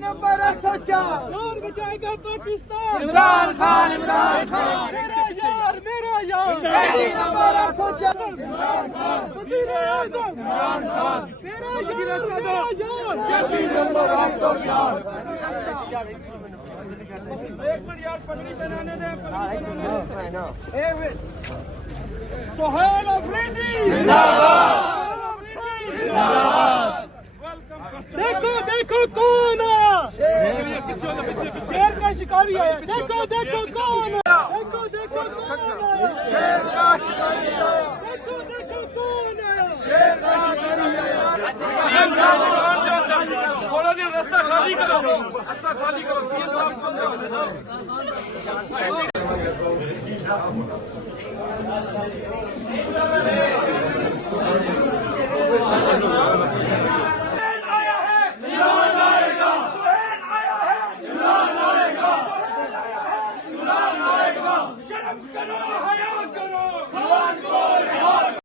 Number 804 कौन बचाएगा पाकिस्तान? इमरान खान, इमरान खान मेरा यार, मेरा यार। कैदी नंबर 804 इमरान खान, वज़ीर-ए-आज़म इमरान खान मेरा यार, मेरा यार। कैदी नंबर 804 एक मिनट यार, पगड़ी बनाने दे, सोहेल अफरीदी जिंदाबाद, देखो देखो कौन आया, शेर का शिकारी आया। देखो देखो कौन आया, देखो देखो कौन आया, शेर का शिकारी आया, देखो देखो कौन आया। शेर का शिकारी आया। थोड़ा देर रास्ता खाली करो, रास्ता खाली करो। शर्म करो, हया